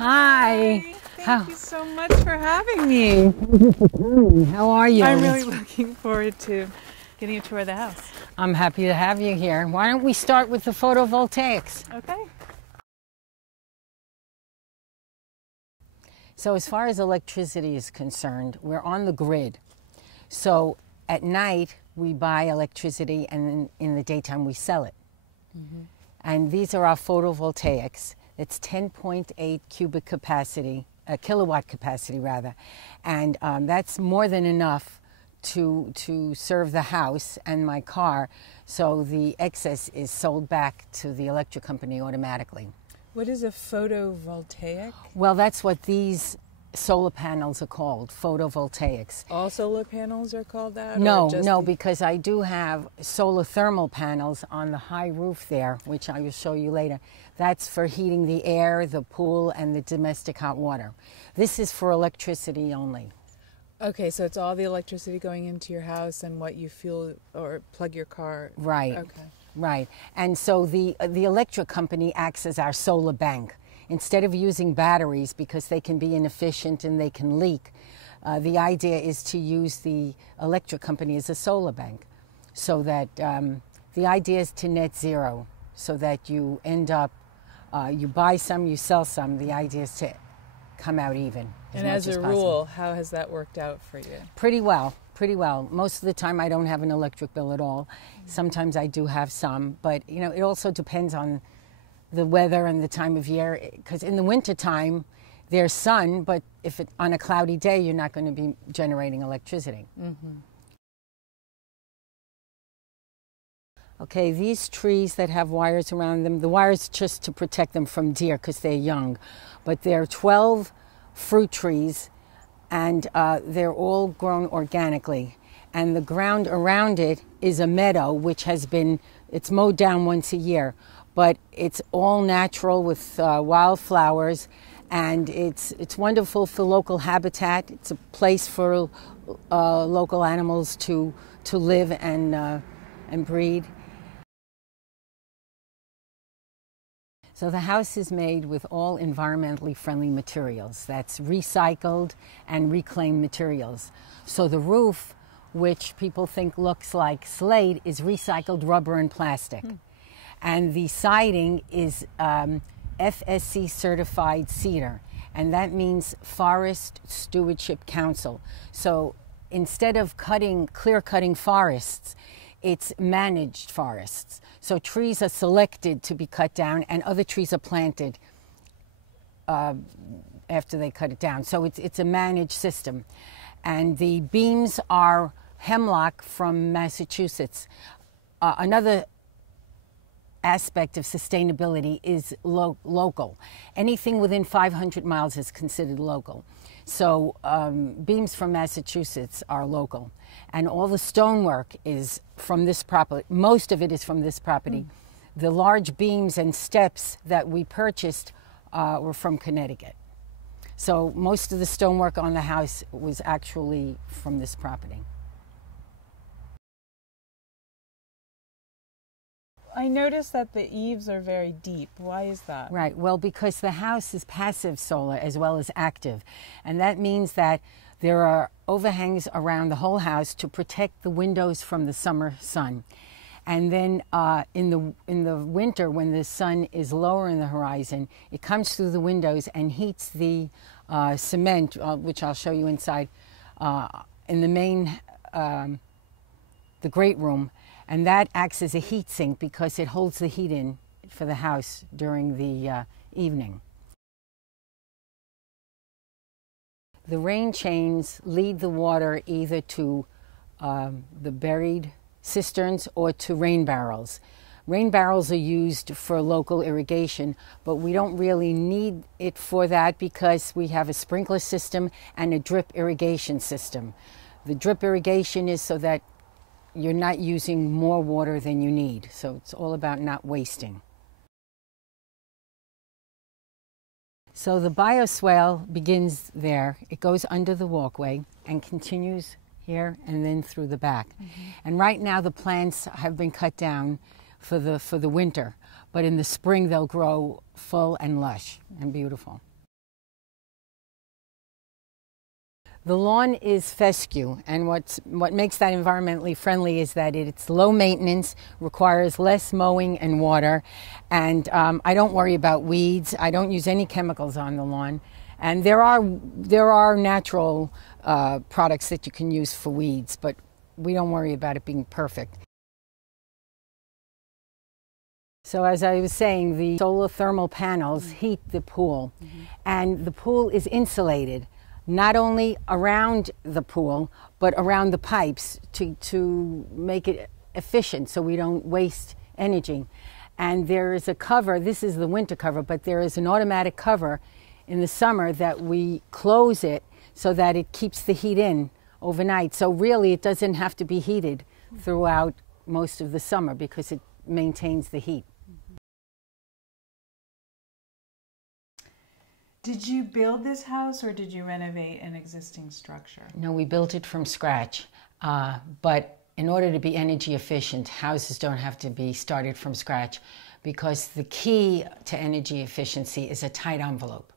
Hi. Thank you so much for having me. How are you? I'm really looking forward to getting a tour of the house. I'm happy to have you here. Why don't we start with the photovoltaics? Okay. So as far as electricity is concerned, we're on the grid. So at night we buy electricity and in the daytime we sell it. Mm-hmm. And these are our photovoltaics. It's 10.8 kilowatt capacity rather. And that's more than enough to serve the house and my car. So the excess is sold back to the electric company automatically. What is a photovoltaic? Well, that's what these solar panels are called, photovoltaics. All solar panels are called that? No, because I do have solar thermal panels on the high roof there, which I will show you later. That's for heating the air, the pool, and the domestic hot water. This is for electricity only. Okay, so it's all the electricity going into your house and what you fuel or plug your car. Right. Okay. Right. And so the electric company acts as our solar bank. Instead of using batteries because they can be inefficient and they can leak, the idea is to use the electric company as a solar bank. So that the idea is to net zero, so that you end up, you buy some, you sell some. The idea is to come out even. And as a rule, how has that worked out for you? Pretty well. Pretty well. Most of the time I don't have an electric bill at all. Sometimes I do have some, but you know, it also depends on the weather and the time of year, because in the wintertime there's sun, but if it's on a cloudy day you're not going to be generating electricity. Mm-hmm. Okay, these trees that have wires around them, the wires just to protect them from deer because they're young, but they're 12 fruit trees, and they're all grown organically. And the ground around it is a meadow, which has been, it's mowed down once a year, but it's all natural with wildflowers, and it's wonderful for local habitat. It's a place for local animals to live and breed. So the house is made with all environmentally friendly materials. That's recycled and reclaimed materials. So the roof, which people think looks like slate, is recycled rubber and plastic. And the siding is FSC certified cedar, and that means Forest Stewardship Council. So instead of clear cutting forests, it's managed forests. So trees are selected to be cut down and other trees are planted after they cut it down. So it's a managed system. And the beams are hemlock from Massachusetts. Another aspect of sustainability is local. Anything within 500 miles is considered local. So beams from Massachusetts are local. And all the stonework is from this property. Most of it is from this property. The large beams and steps that we purchased were from Connecticut. So most of the stonework on the house was actually from this property. I noticed that the eaves are very deep. Why is that? Right. Well, because the house is passive solar as well as active. And that means that there are overhangs around the whole house to protect the windows from the summer sun. And then in the winter, when the sun is lower in the horizon, it comes through the windows and heats the cement, which I'll show you inside, in the main, the great room. And that acts as a heat sink because it holds the heat in for the house during the evening. The rain chains lead the water either to the buried cisterns or to rain barrels. Rain barrels are used for local irrigation, but we don't really need it for that because we have a sprinkler system and a drip irrigation system. The drip irrigation is so that you're not using more water than you need. So it's all about not wasting. So the bioswale begins there. It goes under the walkway and continues here and then through the back. And right now the plants have been cut down for the winter, but in the spring they'll grow full and lush and beautiful. The lawn is fescue, and what makes that environmentally friendly is that it's low maintenance, requires less mowing and water, and I don't worry about weeds. I don't use any chemicals on the lawn, and there are natural products that you can use for weeds, but we don't worry about it being perfect. So as I was saying, the solar thermal panels heat the pool, and the pool is insulated, not only around the pool, but around the pipes to make it efficient so we don't waste energy. And there is a cover, this is the winter cover, but there is an automatic cover in the summer that we close it so that it keeps the heat in overnight. So really it doesn't have to be heated throughout most of the summer because it maintains the heat. Did you build this house or did you renovate an existing structure? No, we built it from scratch. But in order to be energy efficient, houses don't have to be started from scratch because the key to energy efficiency is a tight envelope.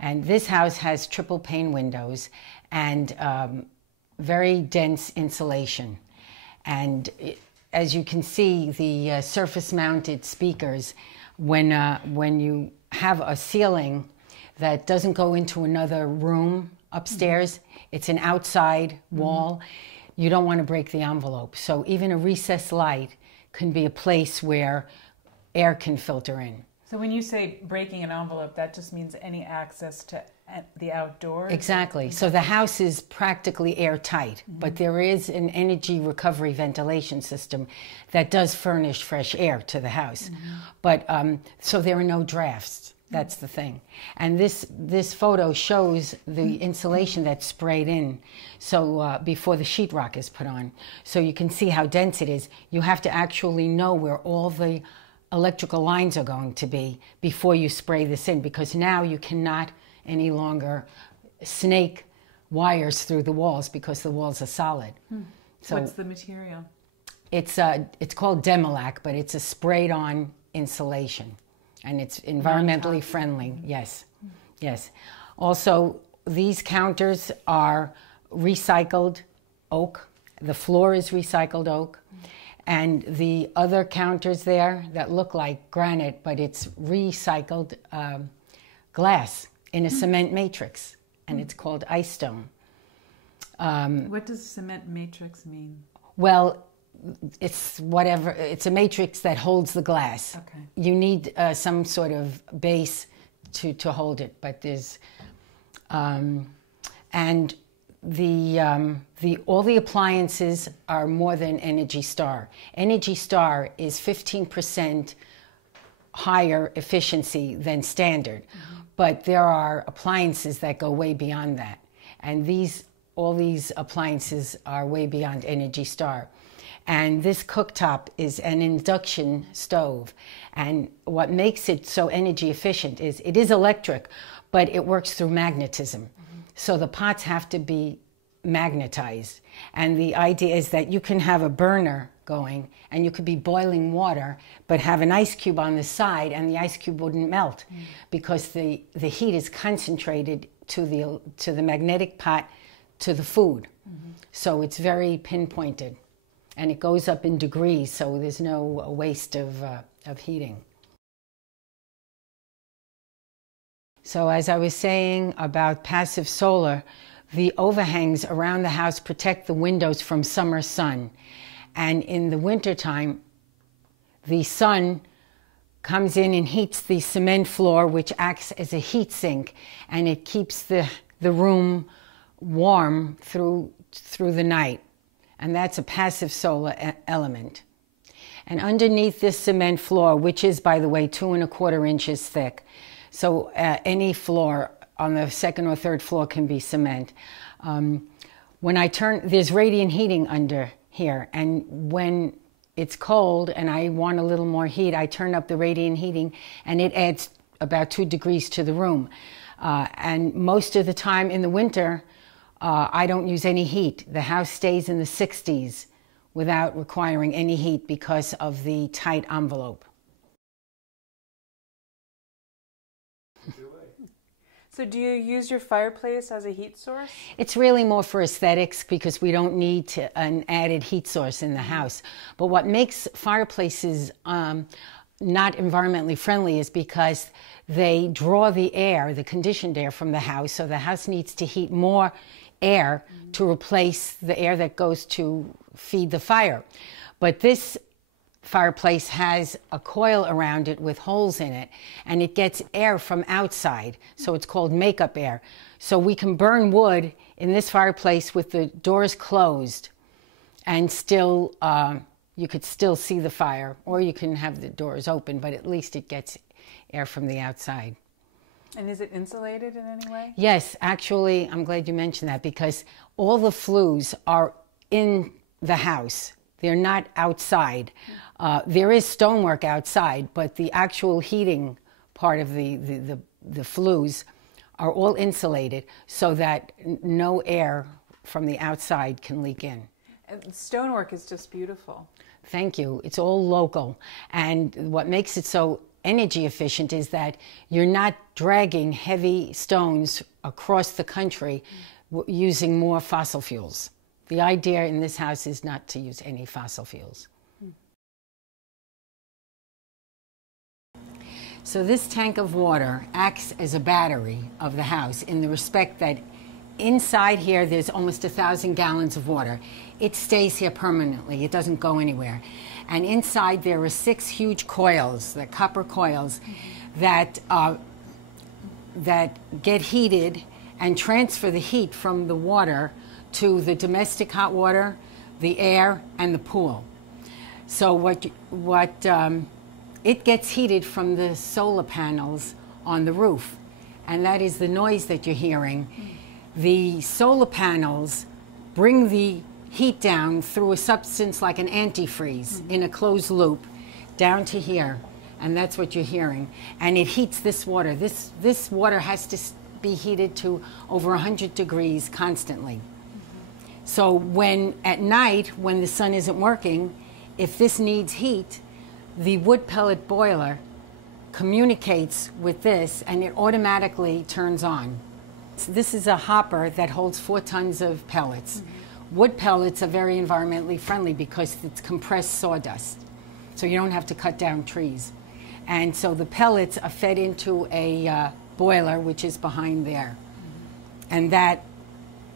And this house has triple pane windows and very dense insulation. And as you can see, the surface mounted speakers, when you have a ceiling that doesn't go into another room upstairs, it's an outside wall, you don't want to break the envelope. So even a recessed light can be a place where air can filter in. So when you say breaking an envelope, that just means any access to the outdoors? Exactly. So the house is practically airtight, but there is an energy recovery ventilation system that does furnish fresh air to the house. But so there are no drafts. That's the thing. And this photo shows the insulation that's sprayed in so before the sheetrock is put on. So you can see how dense it is. You have to actually know where all the electrical lines are going to be before you spray this in, because now you cannot any longer snake wires through the walls because the walls are solid. So what's the material? It's called Demolac, but it's a sprayed on insulation. And it's environmentally friendly, yes, yes. Also, these counters are recycled oak. The floor is recycled oak. And the other counters there that look like granite, but it's recycled glass in a cement matrix, and it's called ice stone. What does cement matrix mean? Well, it's whatever, it's a matrix that holds the glass. Okay. You need some sort of base to hold it, but there's, and all the appliances are more than Energy Star. Energy Star is 15% higher efficiency than standard, but there are appliances that go way beyond that. And all these appliances are way beyond Energy Star. And this cooktop is an induction stove. And what makes it so energy efficient is it is electric, but it works through magnetism. So the pots have to be magnetized. And the idea is that you can have a burner going and you could be boiling water, but have an ice cube on the side and the ice cube wouldn't melt because the heat is concentrated to the magnetic pot to the food. So it's very pinpointed. And it goes up in degrees, so there's no waste of heating. So as I was saying about passive solar, the overhangs around the house protect the windows from summer sun. And in the wintertime, the sun comes in and heats the cement floor, which acts as a heat sink, and it keeps the room warm through the night. And that's a passive solar element. And underneath this cement floor, which is, by the way, 2 1/4 inches thick, so any floor on the second or third floor can be cement. When I turn, there's radiant heating under here, and when it's cold and I want a little more heat, I turn up the radiant heating, and it adds about 2 degrees to the room. And most of the time in the winter, I don't use any heat. The house stays in the 60s without requiring any heat because of the tight envelope. So do you use your fireplace as a heat source? It's really more for aesthetics because we don't need an added heat source in the house. But what makes fireplaces not environmentally friendly is because they draw the air, the conditioned air from the house, so the house needs to heat more air to replace the air that goes to feed the fire. But this fireplace has a coil around it with holes in it, and it gets air from outside, so it's called makeup air. So we can burn wood in this fireplace with the doors closed, and still you could still see the fire, or you can have the doors open, but at least it gets air from the outside. And is it insulated in any way? Yes, actually, I'm glad you mentioned that because all the flues are in the house. They're not outside. There is stonework outside, but the actual heating part of the flues are all insulated so that no air from the outside can leak in. And stonework is just beautiful. Thank you. It's all local. And what makes it so energy efficient is that you're not dragging heavy stones across the country using more fossil fuels. The idea in this house is not to use any fossil fuels. So this tank of water acts as a battery of the house in the respect that inside here there's almost 1,000 gallons of water. It stays here permanently. It doesn't go anywhere. And inside there are 6 huge coils, the copper coils, that get heated and transfer the heat from the water to the domestic hot water, the air, and the pool. So it gets heated from the solar panels on the roof, and that is the noise that you're hearing. The solar panels bring the heat down through a substance like an antifreeze in a closed loop down to here, and that's what you're hearing. And it heats this water. This water has to be heated to over 100 degrees constantly. So when at night, when the sun isn't working, if this needs heat, the wood pellet boiler communicates with this and it automatically turns on. So this is a hopper that holds 4 tons of pellets. Wood pellets are very environmentally friendly because it's compressed sawdust, so you don't have to cut down trees. And so the pellets are fed into a boiler, which is behind there. And that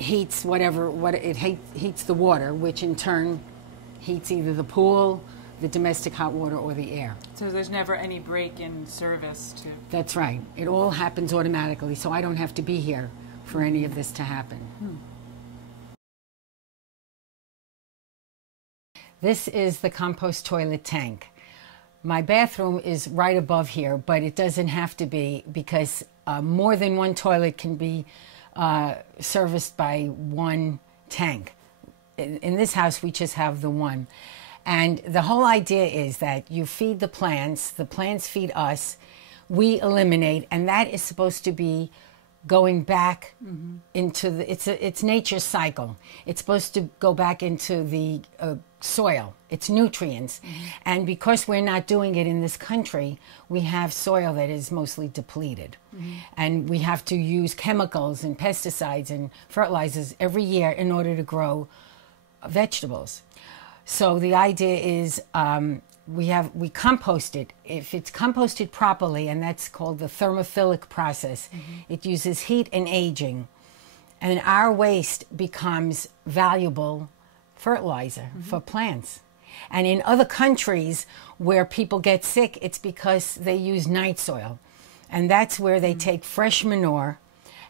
heats heats the water, which in turn heats either the pool, the domestic hot water, or the air. So there's never any break in service to... That's right. It all happens automatically, so I don't have to be here for any of this to happen. This is the compost toilet tank. My bathroom is right above here, but it doesn't have to be because more than one toilet can be serviced by one tank. In this house, we just have the one. And the whole idea is that you feed the plants feed us, we eliminate, and that is supposed to be going back into it's nature's cycle. It's supposed to go back into the soil, its nutrients. And because we're not doing it in this country, we have soil that is mostly depleted. And we have to use chemicals and pesticides and fertilizers every year in order to grow vegetables. So the idea is we compost it. If it's composted properly, and that's called the thermophilic process, it uses heat and aging, and our waste becomes valuable fertilizer for plants. And in other countries where people get sick, it's because they use night soil, and that's where they take fresh manure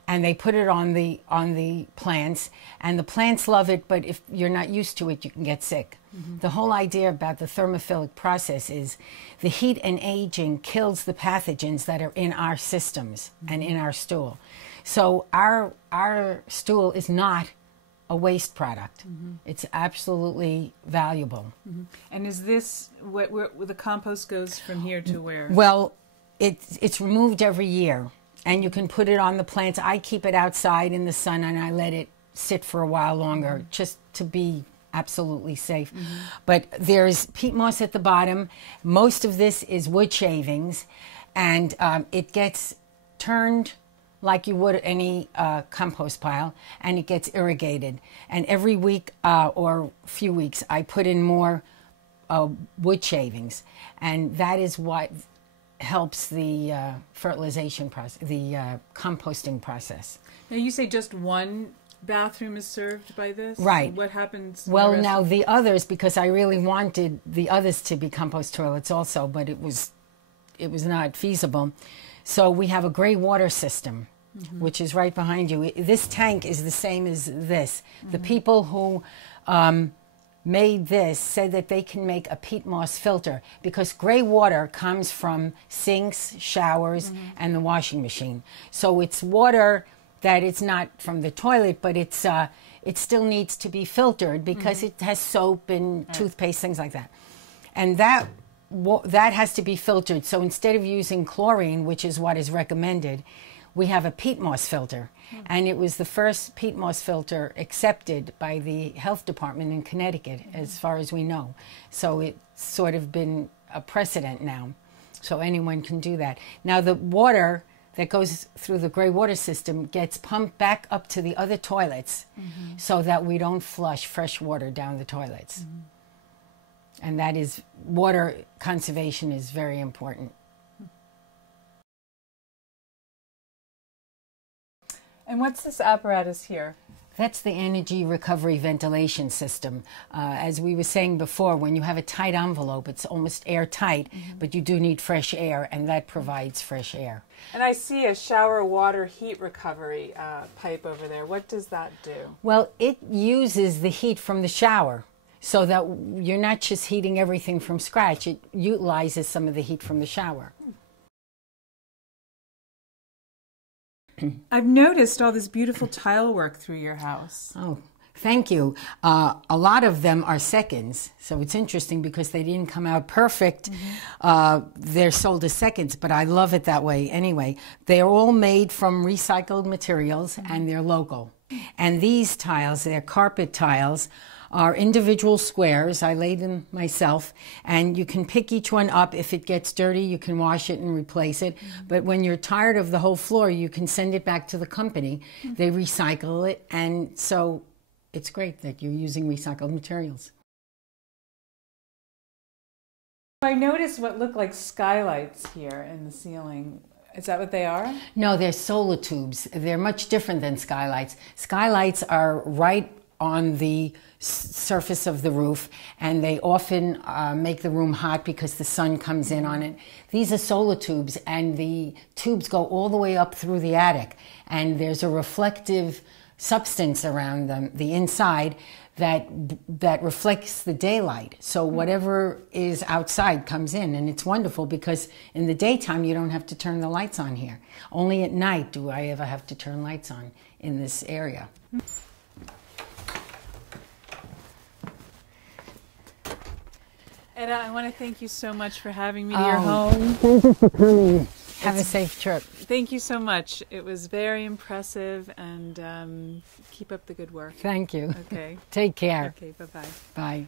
and they put it on the plants, and the plants love it, but if you're not used to it, you can get sick. The whole idea about the thermophilic process is the heat and aging kills the pathogens that are in our systems and in our stool. So our stool is not a waste product. It's absolutely valuable. And is this where the compost goes from here to where? Well, it's removed every year, and you can put it on the plants. I keep it outside in the sun, and I let it sit for a while longer just to be absolutely safe. But there's peat moss at the bottom. Most of this is wood shavings, and it gets turned like you would any compost pile, and it gets irrigated. And every week or few weeks, I put in more wood shavings, and that is what helps the fertilization process, the composting process. Now you say just one bathroom is served by this? Right. What happens? Well, now the others, because I really wanted the others to be compost toilets also, but it was not feasible. So we have a gray water system, which is right behind you. This tank is the same as this. The people who made this said that they can make a peat moss filter, because gray water comes from sinks, showers, and the washing machine. So it's water that it's not from the toilet, but it's it still needs to be filtered because it has soap and toothpaste, things like that. And that has to be filtered. So instead of using chlorine, which is what is recommended, we have a peat moss filter. And it was the first peat moss filter accepted by the health department in Connecticut, as far as we know. So it's sort of been a precedent now. So anyone can do that. Now the water that goes through the gray water system gets pumped back up to the other toilets so that we don't flush fresh water down the toilets. And that is, water conservation is very important. And what's this apparatus here? That's the energy recovery ventilation system. As we were saying before, when you have a tight envelope, it's almost airtight, but you do need fresh air, and that provides fresh air. And I see a shower water heat recovery pipe over there. What does that do? Well, it uses the heat from the shower, so that you're not just heating everything from scratch. It utilizes some of the heat from the shower. I've noticed all this beautiful tile work through your house. Oh, thank you. A lot of them are seconds, so it's interesting because they didn't come out perfect. They're sold as seconds, but I love it that way anyway. They're all made from recycled materials, and they're local. And these tiles, they're carpet tiles, are individual squares. I laid them myself, and you can pick each one up. If it gets dirty, you can wash it and replace it. But when you're tired of the whole floor, you can send it back to the company. They recycle it, and so it's great that you're using recycled materials. I noticed what looked like skylights here in the ceiling. Is that what they are? No, they're solar tubes. They're much different than skylights. Skylights are right on the surface of the roof, and they often make the room hot because the sun comes in on it. These are solar tubes, and the tubes go all the way up through the attic, and there's a reflective substance around them, the inside, that reflects the daylight. So whatever is outside comes in, and it's wonderful because in the daytime you don't have to turn the lights on here. Only at night do I ever have to turn lights on in this area. Etta, I want to thank you so much for having me to your home. Thank you for coming. Have a safe trip. Thank you so much. It was very impressive, and keep up the good work. Thank you. Okay. Take care. Okay, bye-bye. Bye.